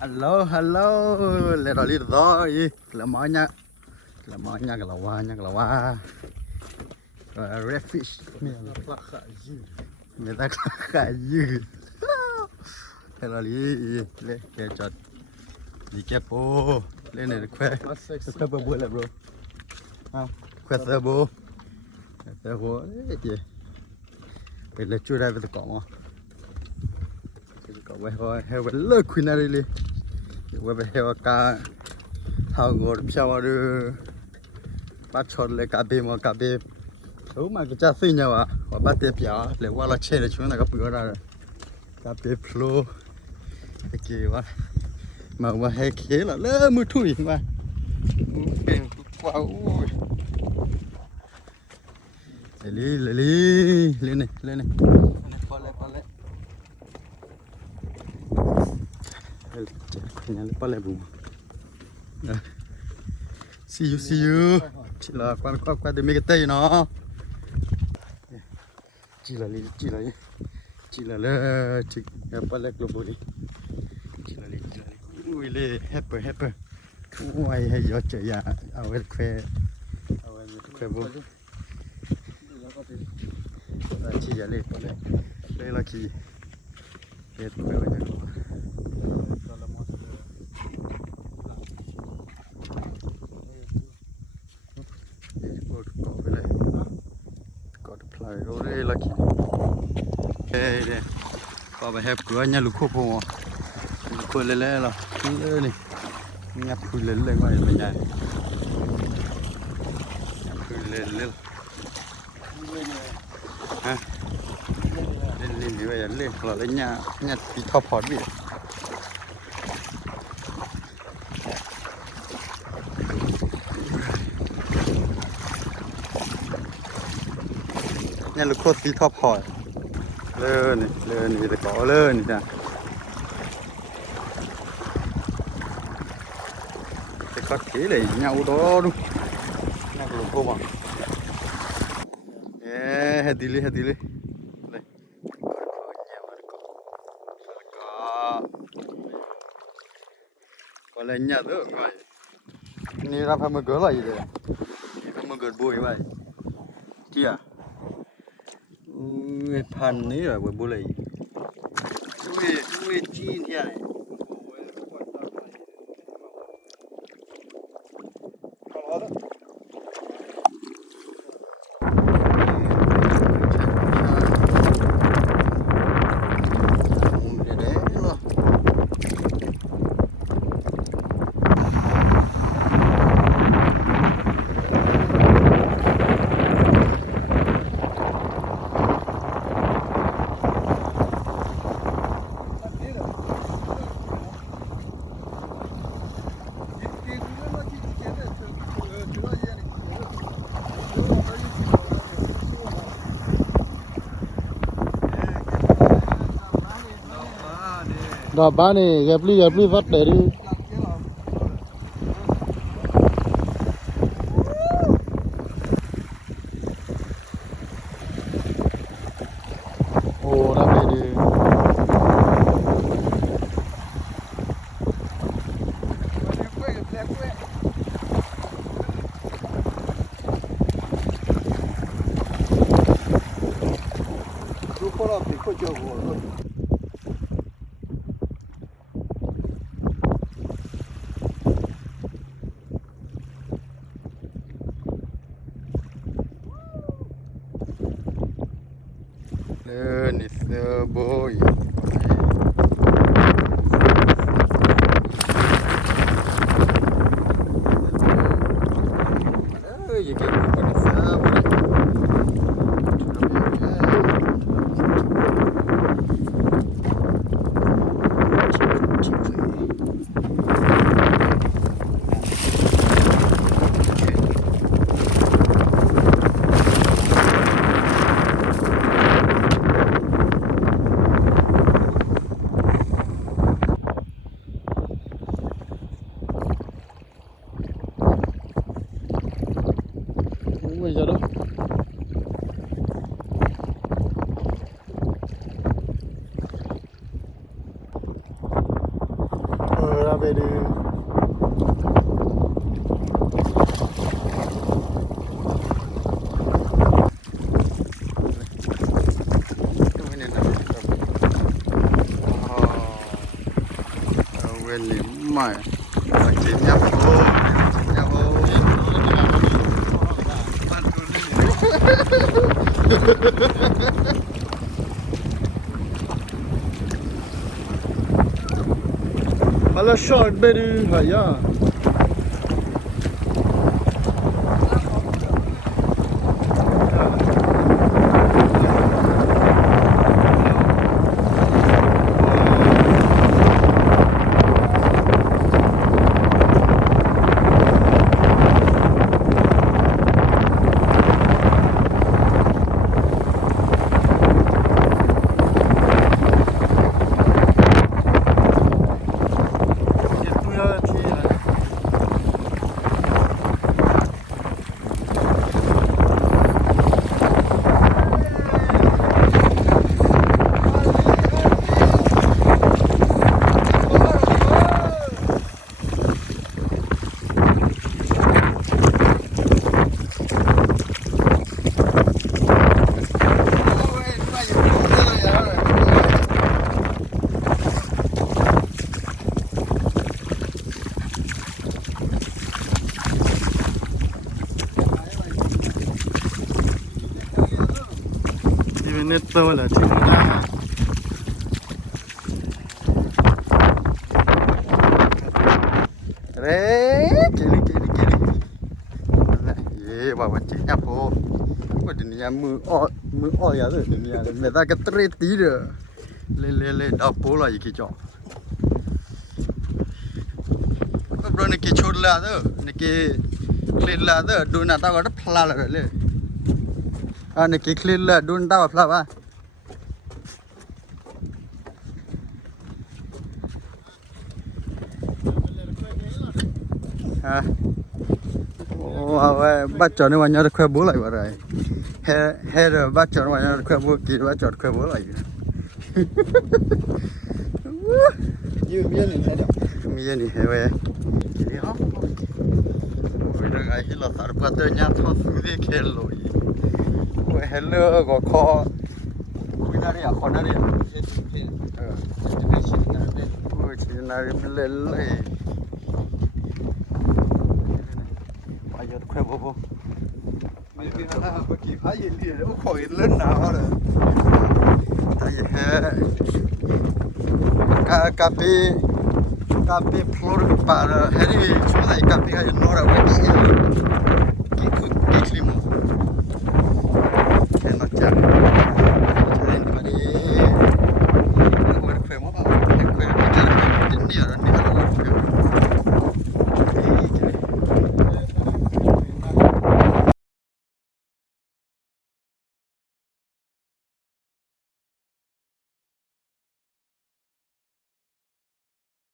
Halo, halo, leroli rồi, lamanya, kelawa, redfish, người ta khá dữ, leroli, lên cái chọt, đi kia po, lên này khoe bơ bơ lại bro, không, khoe sơ bơ, gì, bây giờ chui ra với tụi cỏ mà, cỏ về thôi, heo về lơ queen này đi. Về heo cá thao ngồi theo được bắt chọt lấy cá bê thấu mà cái cha phi nhau à và bắt tiếp giá lấy qua là chơi là chúng ta có bữa ra cá bê flow cái kia mà hay kia là lỡ mưa thui mà quá ui lên này qua lại nhà lấy lấy bù see you chỉ là qua từ mấy cái tây nó chỉ là lơ chỉ lấy global chỉ là ui lê happy ui hay gió trời à ao khoe bù chỉ là lê là kỳ hết khoe vậy rồi là kì đây có bài hẹp cửa nhà lục khô phồng lục khô lên là lên này nhặt khui lên ngoài bên nhà khui lên ha lên đi bây giờ lên là lên nhà nhặt bị thọp hòn bị nhà lục khô tí thọp hòn lên thì có lên nè cái có thế này nhau đó đúng nhà lục khô mà hết đi đây có lên nhà nữa ngoàiนี่เราพามาเกิดอะไรเลยพามาเกิดบุยไปเจี๊ยพันนี้เหรอบุยบุยจีนเนี่ยĐó ba này gặp ly vắt để đi. Ồ đã về đi. Ni boy gì cái con sao bên này mày mà chỉ nhấp vô nhấp vô Alla short baby haya. Neto là chỉ là đấy kiri ye bawa ceknya po kok dunia mu ya tuh dunia meta ke treti deh le dapo lah iki cok bro niki chod la tuh niki clean la tuh duna tao có phla là rồi le niki clean la dun tao phla ba bắt chọn nó vào nhau khoe bố lại vào rồi he rồi bắt chọn vào nhau khoe bố kỳ bắt chọn khoe bố lại miên này he về kỳ đi học rồi đang ai hi là tao bắt đầu nhát thao suy đi khéo rồi rồi hello có kho kui na đi à kho na đi ôi chỉ na đi lên lên khoe bố bố mày đi ra có kỳ phá gì liền nó khỏi lên nào rồi tại vì cà phê flor bà là hết đi chỗ này cà phê hay nó là cái clima cái nó chả